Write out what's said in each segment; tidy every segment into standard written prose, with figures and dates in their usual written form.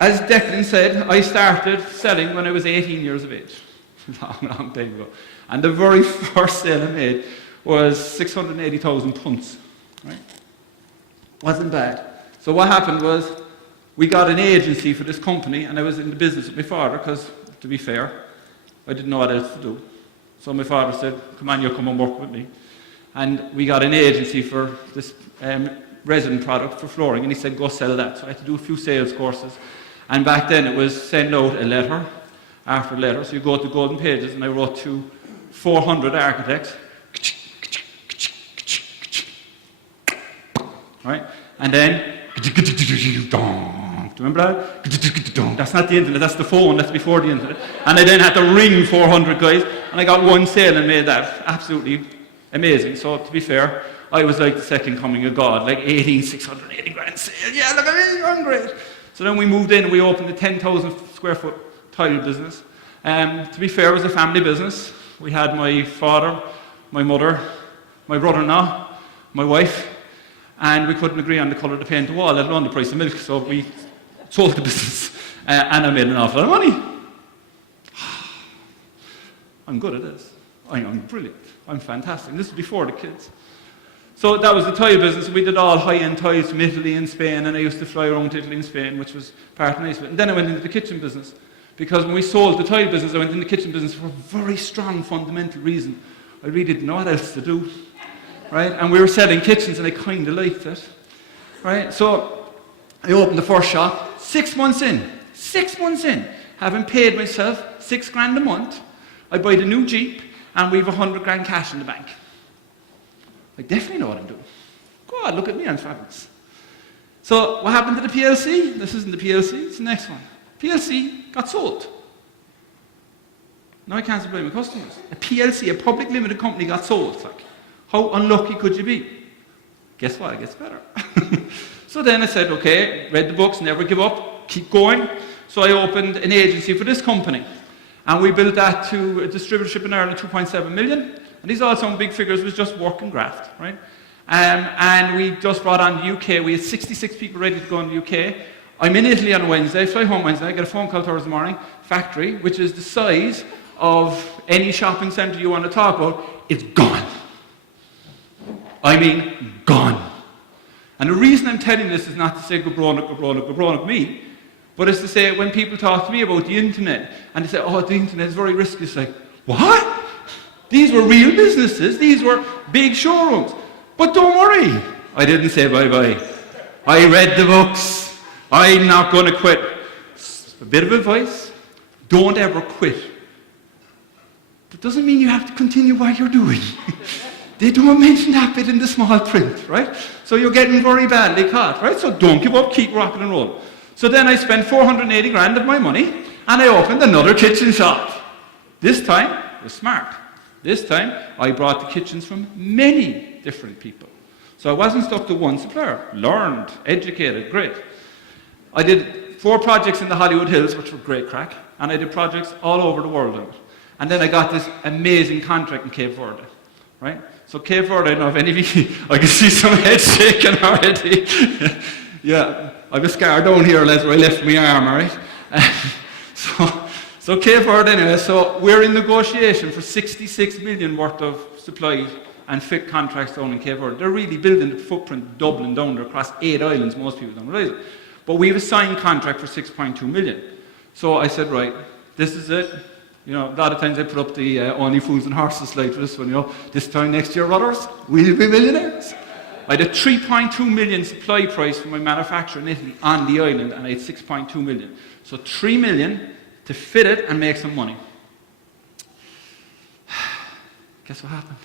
as Declan said, I started selling when I was 18 years of age. Long time ago. And the very first sale I made was 680,000 punts. Right? Wasn't bad. So what happened was, we got an agency for this company, and I was in the business with my father, because, to be fair, I didn't know what else to do. So my father said, come on, you'll come and work with me. And we got an agency for this resin product for flooring, and he said, go sell that. So I had to do a few sales courses. And back then it was send out a letter after letter. So you go to Golden Pages, and I wrote to 400 architects. Right? And then, do you remember that? That's not the internet, that's the phone, that's before the internet. And I then had to ring 400 guys, and I got one sale and made that. Absolutely amazing. So to be fair, I was like the second coming of God, like 680 grand sale. Yeah, look at me, I'm great. So then we moved in and we opened a 10,000 square foot tile business. To be fair, it was a family business. We had my father, my mother, my brother-in-law, my wife, and we couldn't agree on the colour of the paint the wall, let alone the price of milk, so we sold the business, and I made an awful lot of money. I'm good at this. I'm brilliant. I'm fantastic. This was before the kids. So that was the tile business. We did all high-end tiles from Italy and Spain, and I used to fly around to Italy and Spain, which was part of nice. And then I went into the kitchen business, because when we sold the tile business, I went into the kitchen business for a very strong fundamental reason. I really didn't know what else to do. Right? And we were selling kitchens, and I kind of liked it. Right? So I opened the first shop 6 months in, having paid myself $6,000 a month. I buy the new Jeep, and we have 100 grand cash in the bank. I definitely know what I'm doing. God, look at me, I'm fabulous. So what happened to the PLC? This isn't the PLC, it's the next one. PLC got sold. Now I can't blame my customers. A PLC, a public limited company, got sold. It's like, how unlucky could you be? Guess what? It gets better. So then I said, okay, read the books, never give up, keep going. So I opened an agency for this company. And we built that to a distributorship in Ireland, 2.7 million. And these all some big figures, it was just work and graft, right? And we just brought on the UK. We had 66 people ready to go in the UK. I'm in Italy on a Wednesday, fly home Wednesday, I get a phone call Thursday morning, factory, which is the size of any shopping centre you want to talk about, it's gone. I mean, gone. And the reason I'm telling this is not to say go me, but it's to say when people talk to me about the internet, and they say, oh, the internet is very risky, it's like, what? These were real businesses, these were big showrooms. But don't worry, I didn't say bye-bye. I read the books, I'm not going to quit. A bit of advice, don't ever quit. That doesn't mean you have to continue what you're doing. They don't mention that bit in the small print, right? So you're getting very badly caught, right? So don't give up, keep rocking and rolling. So then I spent 480 grand of my money, and I opened another kitchen shop. This time, it was smart. This time, I brought the kitchens from many different people. So I wasn't stuck to one supplier. Learned, educated, great. I did 4 projects in the Hollywood Hills, which were great crack, and I did projects all over the world in it. And then I got this amazing contract in Cape Verde, right? So Cape Verde, I don't know if any of you, I can see some heads shaking already. Yeah, I have a scar down here where I left my arm, all right? So Cape Verde anyway, so we're in negotiation for 66 million worth of supply and fit contracts down in Cape Verde. They're really building the footprint, doubling down there across 8 islands, most people don't realize it. But we have a signed contract for 6.2 million. So I said, right, this is it. You know, a lot of times I put up the Only Fools and Horses slide for this one, you know, this time next year, brothers, we'll be millionaires. I had a 3.2 million supply price for my manufacturer in Italy on the island, and I had 6.2 million. So 3 million to fit it and make some money. Guess what happened?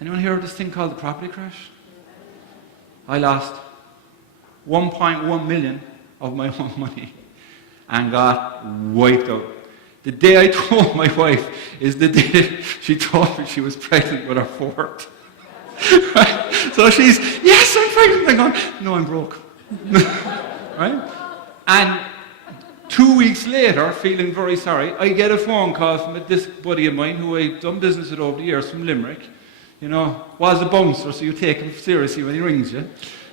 Anyone hear of this thing called the property crash? I lost 1.1 million of my own money and got wiped out. The day I told my wife is the day she told me she was pregnant with her 4th. Right? So she's, yes, I'm pregnant. I'm going, no, I'm broke. Right? And 2 weeks later, feeling very sorry, I get a phone call from this buddy of mine who I've done business with over the years from Limerick. You know, was a bouncer, so you take him seriously when he rings you.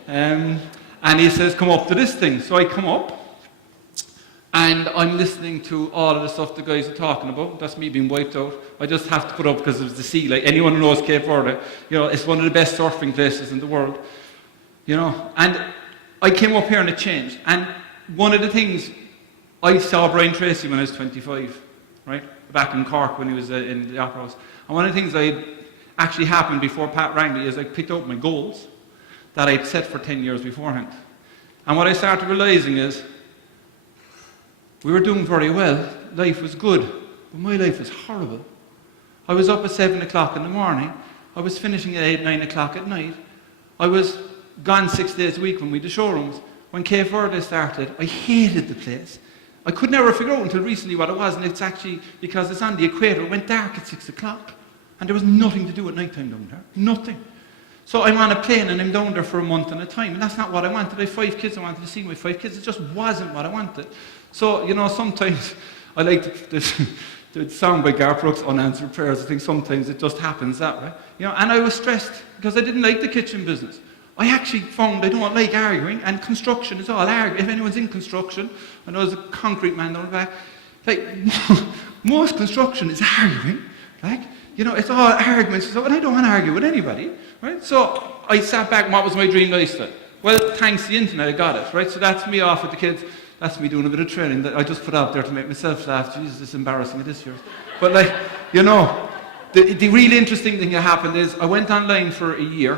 And he says, come up to this thing. So I come up, And I'm listening to all of the stuff the guys are talking about. That's me being wiped out. I just have to put up because of the sea. Like anyone who knows Cape Verde, it's one of the best surfing places in the world. And I came up here and it changed. And one of the things, I saw Brian Tracy when I was 25, right? Back in Cork when he was in the Opera House. And one of the things that actually happened before Pat rang me is I picked out my goals that I'd set for 10 years beforehand. And what I started realising is, we were doing very well, life was good, but my life was horrible. I was up at 7 o'clock in the morning, I was finishing at 8, 9 o'clock at night, I was gone 6 days a week when we had the showrooms. When Cape Verde started, I hated the place. I could never figure out until recently what it was, and it's actually because it's on the equator, it went dark at 6 o'clock, and there was nothing to do at night time down there, nothing. So I'm on a plane and I'm down there for a month at a time, and that's not what I wanted. I have 5 kids, I wanted to see my 5 kids, it just wasn't what I wanted. So, sometimes I like the song by Garth Brooks, Unanswered Prayers. I think sometimes it just happens that way. And I was stressed because I didn't like the kitchen business. I actually found I don't like arguing, and construction is all arguing. If anyone's in construction, I know there's a concrete man down the back, like, most construction is arguing. Like, it's all arguments. And I don't want to argue with anybody, right? So I sat back and what was my dream lifestyle? Well, thanks to the internet, I got it, right? So that's me off with the kids. That's me doing a bit of training that I just put out there to make myself laugh. Jesus, it's embarrassing it is yours. But the really interesting thing that happened is I went online for a year,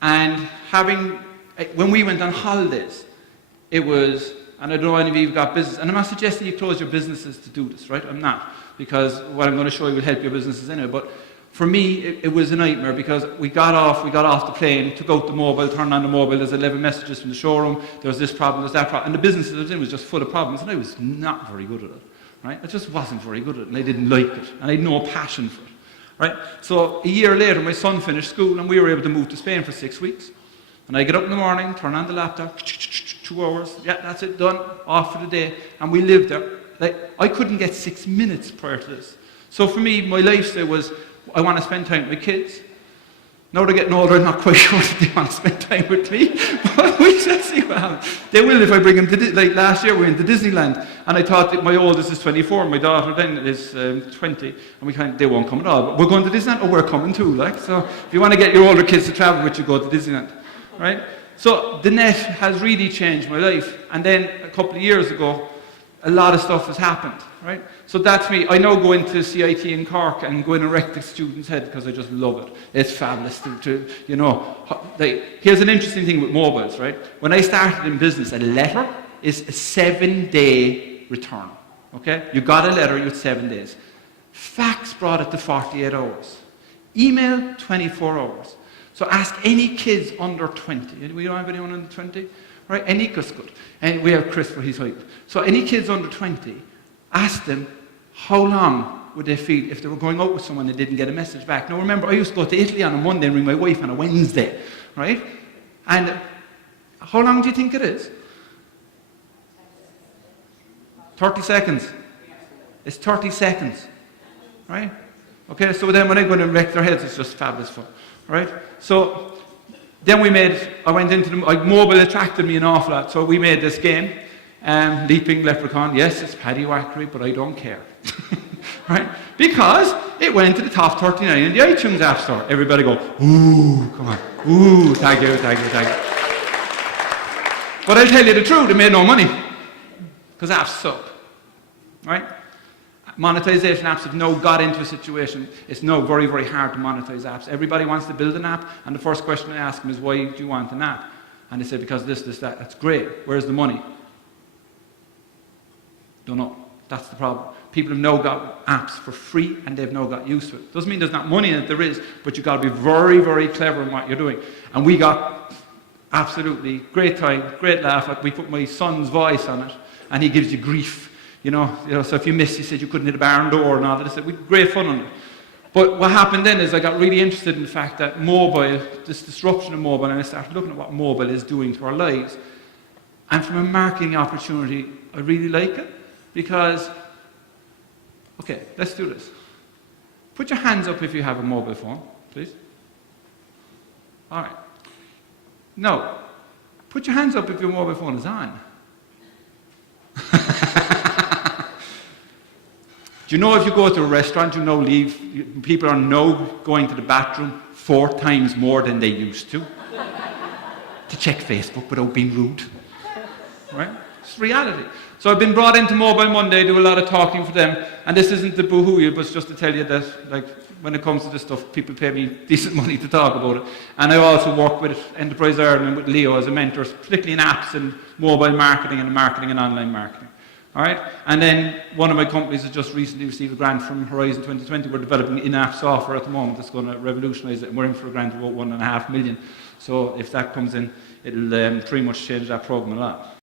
and when we went on holidays, it was, and I don't know any of you have got business, and I'm not suggesting you close your businesses to do this, right? I'm not, because what I'm going to show you will help your businesses anyway. But for me, it was a nightmare because we got off the plane, took out the mobile, turned on the mobile, there's 11 messages from the showroom, there's this problem, there's that problem, and the business I was in was just full of problems, and I was not very good at it, right? I just wasn't very good at it, and I didn't like it, and I had no passion for it, right? So a year later, my son finished school, and we were able to move to Spain for 6 weeks, and I get up in the morning, turn on the laptop, 2 hours, yeah, that's it, done, off for the day, and we lived there. Like, I couldn't get 6 minutes prior to this. So for me, my lifestyle was, I want to spend time with my kids. Now they're getting older, I'm not quite sure that they want to spend time with me, but we shall see what happens. They will if I bring them to, like last year we went to Disneyland, and I thought that my oldest is 24, my daughter then is 20, and they won't come at all. But we're going to Disneyland, oh, we're coming too, like. So if you want to get your older kids to travel with you, go to Disneyland, right? So the net has really changed my life, and then a couple of years ago, a lot of stuff has happened, right? So that's me. I now go into CIT in Cork and go in and wreck the student's head because I just love it. It's fabulous here's an interesting thing with mobiles, right? When I started in business, a letter is a 7-day return, okay? You got a letter, you had 7 days. Fax brought it to 48 hours. Email, 24 hours. So ask any kids under 20. We don't have anyone under 20? Right? Any kids good. And we have Chris for his height. So any kids under 20, ask them how long would they feel if they were going out with someone and didn't get a message back. Now remember, I used to go to Italy on a Monday and ring my wife on a Wednesday, right? And how long do you think it is? 30 seconds. It's 30 seconds, right? Okay, so then when I go and wreck their heads, it's just fabulous fun, right? So then I went into mobile attracted me an awful lot, so we made this game, Leaping Leprechaun. Yes, it's paddywhackery, but I don't care, right? Because it went to the top 39 in the iTunes App Store. Everybody go, ooh, come on, ooh, thank you. But I'll tell you the truth, it made no money, because apps suck, right? Monetization apps have now got into a situation, it's now very, very hard to monetize apps. Everybody wants to build an app, and the first question I ask them is, why do you want an app? And they say, because this, that. That's great. Where's the money? Don't know. That's the problem. People have now got apps for free, and they've now got used to it. Doesn't mean there's not money in it, there is, but you've got to be very, very clever in what you're doing. And we got absolutely great time, great laugh. We put my son's voice on it, and he gives you grief. So if you missed, he said you couldn't hit a barn door and all that. I said, we had great fun on it. But what happened then is I got really interested in the fact that mobile, this disruption of mobile, and I started looking at what mobile is doing to our lives. And from a marketing opportunity, I really like it because, okay, let's do this. Put your hands up if you have a mobile phone, please. All right. Now, put your hands up if your mobile phone is on. Do you know if you go to a restaurant, people are now going to the bathroom 4 times more than they used to check Facebook without being rude. Right? It's reality. So I've been brought into Mobile Monday, do a lot of talking for them, and this isn't to boo-hoo you, but it's just to tell you that, like, when it comes to this stuff, people pay me decent money to talk about it. And I also work with Enterprise Ireland and with Leo as a mentor, particularly in apps and mobile marketing and online marketing. All right? And then one of my companies has just recently received a grant from Horizon 2020. We're developing in-app software at the moment that's going to revolutionize it, and we're in for a grant of about $1.5 million. So if that comes in, it'll pretty much change that program a lot.